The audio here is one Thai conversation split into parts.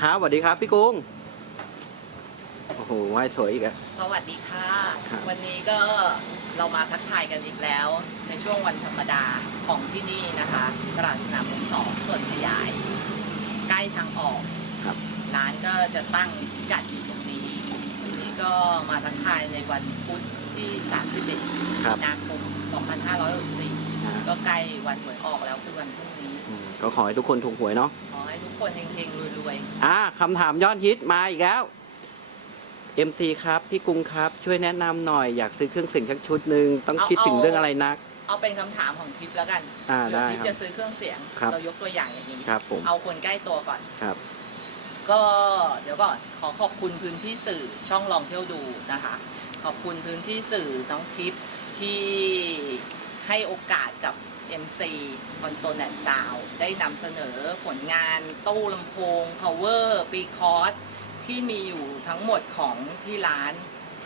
อ่าครับสวัสดีครับพี่กุ้งโอ้โหไหว้สวยอีกอะ สวัสดีค่ะ ครับ วันนี้ก็เรามาทักทายกันอีกแล้ว ในช่วงวันธรรมดาของที่นี่นะคะตลาดสนามหลวงสองส่วนขยาย ใกล้ทางออกครับ ร้านก็จะตั้งพิกัดอยู่ตรงนี้ วันนี้ก็มาทักทายในวันพุธที่ 31ครับมีนาคม2564อ่า ก็ใกล้วันหวยออกแล้วคือวันพรุ่งนี้ อืมก็ขอให้ทุกคนถูกหวยเนาะ ขอให้ทุกคนเฮงๆรวยอ่าคำถามยอดฮิตมาอีกแล้ว MC ครับ พี่กุ้งครับ ช่วยแนะนำหน่อยอยากซื้อเครื่องเสียงสักชุดหนึ่งต้องคิดถึงเรื่องอะไรนัก ๆ เอาเป็นคำถามของทิปแล้วกันอ่าเดี๋ยวได้ทิปครับจะซื้อเครื่องเสียง ครับ เรายกตัวอย่างอย่างนี้ ครับผม เอาคนใกล้ตัวก่อน ครับ ก็เดี๋ยวก่อนขอขอบคุณพื้นที่สื่อช่องลองเที่ยวดูนะคะ ขอบคุณพื้นที่สื่อน้องทิพย์ที่ ให้โอกาสกับ MC คอนโซลแอนซาวได้นำเสนอผลงานตู้ลำโพง power ปีคอร์สที่มีอยู่ทั้งหมดของที่ร้าน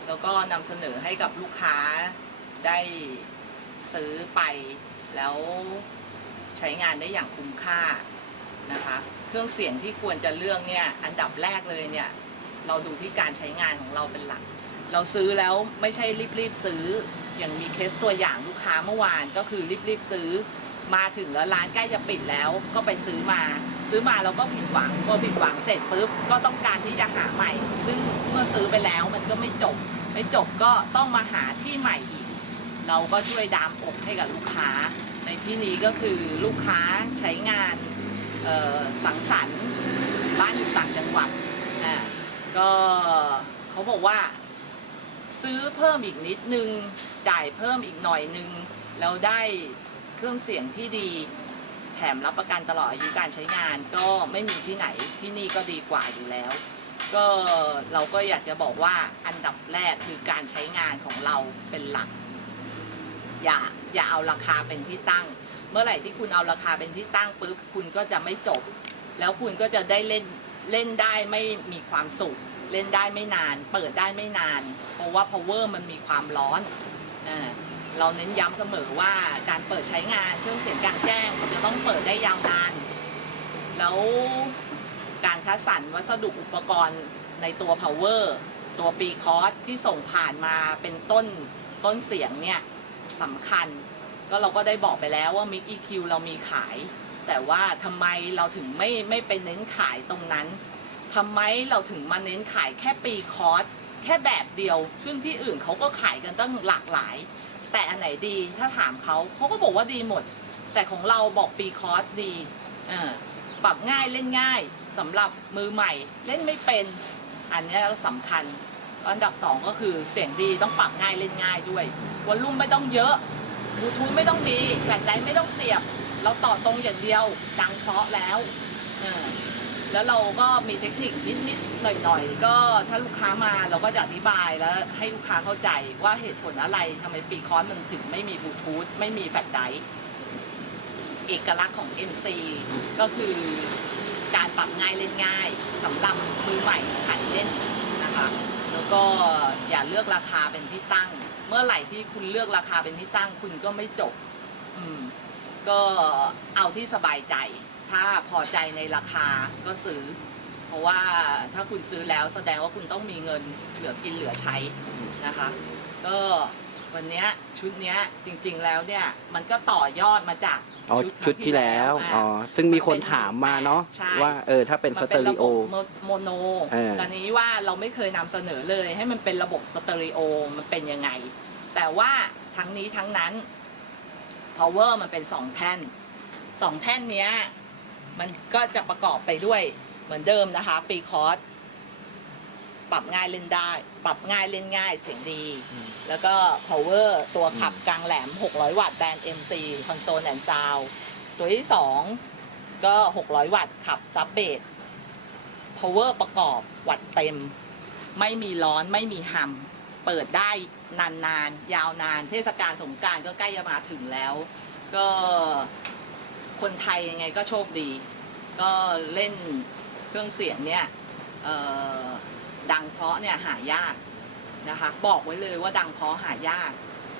แล้วก็นำเสนอให้กับลูกค้าได้ซื้อไปแล้วใช้งานได้อย่างคุ้มค่านะคะ เครื่องเสียงที่ควรจะเลือกเนี่ย อันดับแรกเลยเนี่ย เราดูที่การใช้งานของเราเป็นหลัก เราซื้อแล้วไม่ใช่รีบๆซื้อ อย่างมีเคสตัวอย่างลูกค้าเมื่อวานก็คือรีบๆซื้อมาถึงแล้วร้านใกล้จะปิดแล้วก็ไปซื้อมา ซื้อมาเราก็ผิดหวังพอผิดหวังเสร็จปุ๊บก็ต้องการที่จะหาใหม่ ซึ่งเมื่อซื้อไปแล้วมันก็ไม่จบ ไม่จบก็ต้องมาหาที่ใหม่อีก เราก็ช่วยดามอกให้กับลูกค้า ในที่นี้ก็คือลูกค้าใช้งานสังสรรค์บ้านอยู่ต่างจังหวัดอ่าก็เขาบอกว่า ซื้อเพิ่มอีกนิดนึง จ่ายเพิ่มอีกหน่อยนึง แล้วได้เครื่องเสียงที่ดี แถมรับประกันตลอดอายุการใช้งาน ก็ไม่มีที่ไหนที่นี่ก็ดีกว่าอยู่แล้ว ก็เราก็อยากจะบอกว่าอันดับแรกคือการใช้งานของเราเป็นหลัก อย่าอย่าเอาราคาเป็นที่ตั้ง เมื่อไหร่ที่คุณเอาราคาเป็นที่ตั้งปุ๊บคุณก็จะไม่จบ แล้วคุณก็จะได้เล่นเล่นได้ไม่มีความสุขเล่นได้ไม่นาน เปิดได้ไม่นาน เพราะว่า power มันมีความร้อน เราเน้นย้ำเสมอว่าการเปิดใช้งานเครื่องเสียงกลางแจ้งมันจะต้องเปิดได้ยาวนาน แล้วการคัดสรรวัสดุอุปกรณ์ในตัว power ตัวปีคอร์สที่ส่งผ่านมาเป็นต้นต้นเสียงเนี่ยสำคัญ ก็เราก็ได้บอกไปแล้วว่า Mix EQ เรามีขาย แต่ว่าทำไมเราถึงไม่ไม่ไปเน้นขายตรงนั้นทำไมเราถึงมาเน้นขายแค่ปีคอร์ส แค่แบบเดียว ซึ่งที่อื่นเขาก็ขายกันตั้งหลากหลาย แต่อันไหนดีถ้าถามเขาเขาก็บอกว่าดีหมด แต่ของเราบอกปีคอร์สดีปรับง่ายเล่นง่ายสำหรับมือใหม่เล่นไม่เป็น อันนี้สำคัญ อันดับสองก็คือเสียงดีต้องปรับง่ายเล่นง่ายด้วยวอลลุ่มไม่ต้องเยอะบลูทูธไม่ต้องดีแฟลชไดร์ไม่ต้องเสียบ เราต่อตรงอย่างเดียวดังเพราะแล้วออ แล้วเราก็มีเทคนิคนิดๆหน่อยๆ ก็ถ้าลูกค้ามาเราก็จะอธิบายแล้วให้ลูกค้าเข้าใจว่าเหตุผลอะไรทำไมปีคอนมันถึงไม่มีบลูทูธไม่มีแฟลชไดร์เอกลักษณ์ของ MC ก็คือการปรับง่ายเล่นง่ายสำหรับมือใหม่หัดเล่นนะคะ แล้วก็อย่าเลือกราคาเป็นที่ตั้ง เมื่อไหร่ที่คุณเลือกราคาเป็นที่ตั้ง คุณก็ไม่จบ อืม ก็เอาที่สบายใจ ถ้าพอใจในราคาก็ซื้อ เพราะว่าถ้าคุณซื้อแล้วแสดงว่าคุณต้องมีเงินเหลือกินเหลือใช้นะคะ ก็วันเนี้ยชุดเนี้ยจริงๆแล้วเนี่ยมันก็ต่อยอดมาจากอ๋อครั้งชุดที่แล้วะอ๋อซึ่งมีคนถามมาเนาะใช่ว่าเออถ้าเป็นมัสนเตอริโอระบบโมโนเออตอนนี้ว่าเราไม่เคยนำเสนอเลย ให้มันเป็นระบบสเตอริโอมันเป็นยังไง แต่ว่าทั้งนี้ทั้งนั้น power มันเป็นสองแท่นสองแท่นเนี้ยมันก็จะประกอบไปด้วยเหมือนเดิมนะคะปีคอร์สปรับง่ายเล่นได้ ปรับง่ายเล่นง่ายเสียงดี แล้วก็ power ตัวขับกลางแหลม 600 วัตต์แบรนด์ MC คอนโซลแอนด์ซาวตัวที่2ก็ 600 วัตต์ขับซับเบส power ประกอบวัตต์เต็ม ไม่มีร้อนไม่มีหัม เปิดได้นานๆ ยาวนาน เทศกาลสงกรารก็ใกล้จะมาถึงแล้ว ก็คนไทยยังไงก็โชคดี ก็เล่นเครื่องเสียงเนี่ยเอ่อดังเพราะเนี่ยหายากนะคะบอกไว้เลยว่าดังเพราะหายาก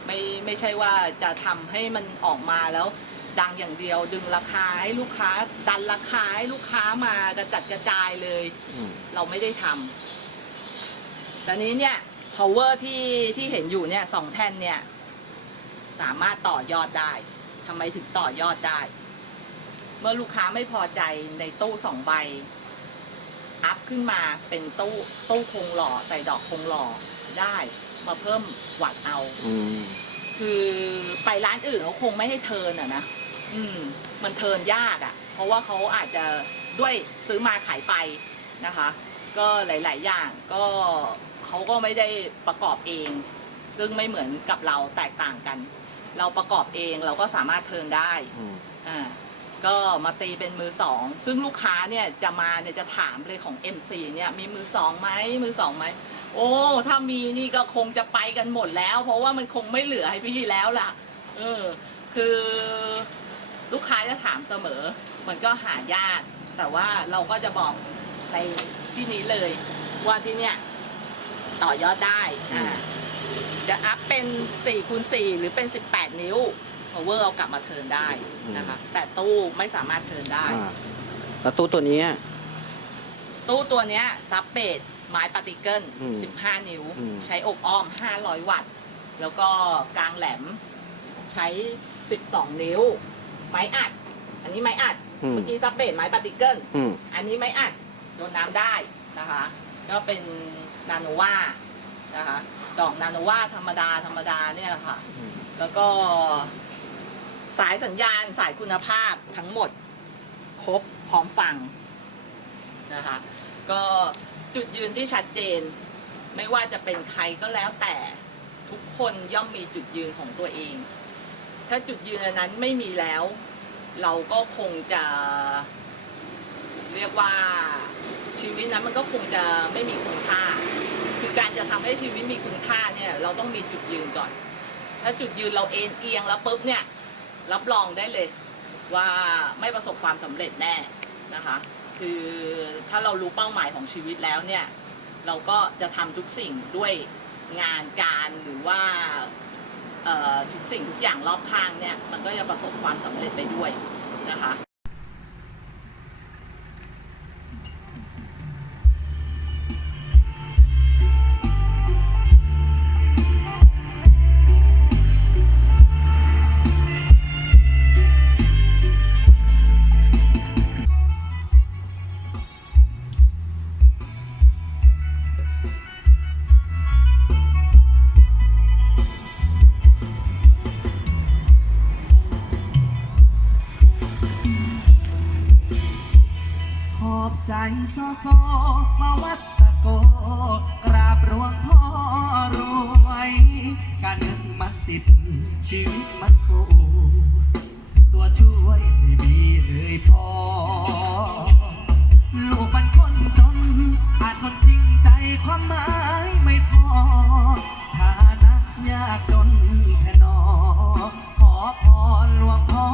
ไม่ไม่ใช่ว่าจะทำให้มันออกมาแล้วดังอย่างเดียวดึงราคาให้ลูกค้า ดันราคาให้ลูกค้ามากระจัดกระจายเลยอืมเราไม่ได้ทำแต่นี้เนี่ย power ที่ที่เห็นอยู่เนี่ยสองแท่นเนี่ย สามารถต่อยอดได้ทำไมถึงต่อยอดได้ เมื่อลูกค้าไม่พอใจในตู้สองใบ อัพขึ้นมาเป็นตู้ตู้คงหล่อใส่ดอกคงหล่อได้มาเพิ่มวัดเอา อืมคือไปร้านอื่นเขาคงไม่ให้เทิร์นอะนะ อืม มันเทิร์นยากอะเพราะว่าเขาอาจจะด้วยซื้อมาขายไปนะคะ ก็หลาย ๆ อย่างก็ เขาก็ไม่ได้ประกอบเอง ซึ่งไม่เหมือนกับเราแตกต่างกัน เราประกอบเองเราก็สามารถเทิร์นได้อืมอ่าก็มาตีเป็นมือสอง ซึ่งลูกค้าเนี่ยจะมาเนี่ยจะถามเลยของ MC เนี่ยมีมือสองไหมมือสองไหมโอ้ถ้ามีนี่ก็คงจะไปกันหมดแล้ว เพราะว่ามันคงไม่เหลือให้พี่แล้วล่ะ เออ คือลูกค้าจะถามเสมอ มันก็หายากแต่ว่าเราก็จะบอกในที่นี้เลย ว่าที่เนี่ย ต่อยอดได้อ่าจะอัพเป็น4คูณ4หรือเป็น 18 นิ้ว power เอากลับมาเทิร์นได้นะคะ แต่ตู้ไม่สามารถเทิร์นได้ อ่าแล้วตู้ตัวเนี้ยตู้ตัวเนี้ยซับเบสไม้ปาร์ติเกิล อืม15 นิ้ว อืม ใช้อกอ้อม 500 วัตต์ แล้วก็กลางแหลมใช้ 12 นิ้ว ไม้อัด อันนี้ไม้อัด อืมเมื่อกี้ซับเบสไม้ปาร์ติเกิล อืม อันนี้ไม้อัดโดนน้ำได้นะคะ ก็เป็น นาโนวานะคะดอกนาโนวาธรรมดาธรรมดาเนี่ยแหละค่ะอืมแล้วก็สายสัญญาณสายคุณภาพทั้งหมด ครบพร้อมฟังนะคะ ก็จุดยืนที่ชัดเจน ไม่ว่าจะเป็นใครก็แล้วแต่ทุกคนย่อมมีจุดยืนของตัวเอง ถ้าจุดยืนอันนั้นไม่มีแล้ว เราก็คงจะเรียกว่า ชีวิตนั้นมันก็คงจะไม่มีคุณค่า คือการจะทำให้ชีวิตมีคุณค่าเนี่ย เราต้องมีจุดยืนก่อน ถ้าจุดยืนเราเอ็นเอียงแล้วปุ๊บเนี่ย รับรองได้เลย ว่าไม่ประสบความสำเร็จแน่นะคะ คือถ้าเรารู้เป้าหมายของชีวิตแล้วเนี่ย เราก็จะทำทุกสิ่งด้วยงานการหรือว่าทุกสิ่งทุกอย่างรอบข้างเนี่ย มันก็จะประสบความสำเร็จไปด้วยนะคะ อบใจโซโซมาวัดตะโก กราบหลวงพ่อรวย การเงินมันติด ชีวิตมันปูตัวช่วยไม่มีเลยพอ ลูกมันคนจน อาจคนจริงใจความหมายไม่พอฐานะยากจนแท่นอ ขอพรหลวงพ่อ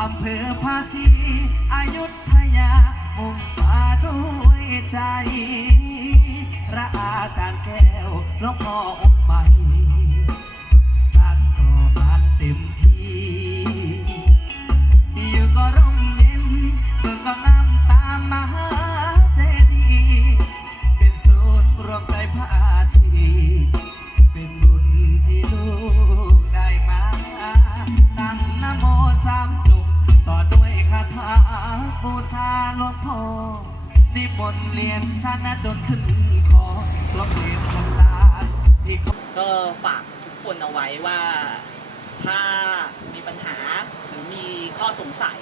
อำเภอภาชีอายุทยามุ่งมาด้วยใจ พระอาจารย์แก้วหลวงพ่อองค์ใหม่ บูชาหลวงพ่อนิมนต์เรียนชนะดนขึ้นคอรวมเรียนกันลาที่เขาก็ฝากทุกคนเอาไว้ว่าถ้ามีปัญหาหรือมีข้อสงสัย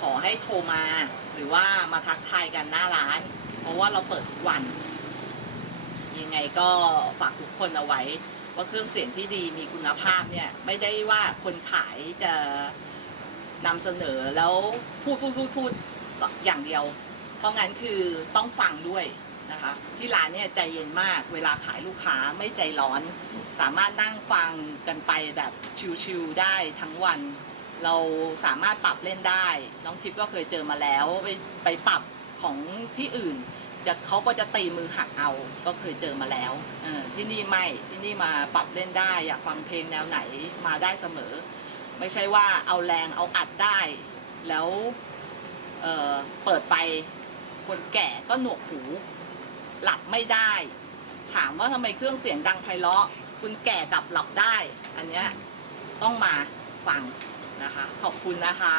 ขอให้โทรมา หรือว่ามาทักทายกันหน้าร้าน เพราะว่าเราเปิดทุกวัน ยังไงก็ฝากทุกคนเอาไว้ ว่าเครื่องเสียงที่ดีมีคุณภาพเนี่ย ไม่ได้ว่าคนขายจะ นำเสนอแล้วพูดพูดพูดพูดอย่างเดียว เพราะงั้นคือต้องฟังด้วยนะคะ ที่ร้านเนี่ยใจเย็นมาก เวลาขายลูกค้าไม่ใจร้อน สามารถนั่งฟังกันไปแบบชิวๆได้ทั้งวัน เราสามารถปรับเล่นได้ น้องทิพย์ก็เคยเจอมาแล้วไปไปปรับของที่อื่นจะเขาก็จะตีมือหักเอา ก็เคยเจอมาแล้ว ที่นี่ไม่ ที่นี่มาปรับเล่นได้ อยากฟังเพลงแนวไหนมาได้เสมอ ไม่ใช่ว่าเอาแรงเอาอัดได้ แล้วเเปิดไปคนแก่ก็หนวกหู หลับไม่ได้ ถามว่าทำไมเครื่องเสียงดังไพเราะคุณแก่กลับหลับได้ อันเนี้ยต้องมาฟังนะคะ ขอบคุณนะคะ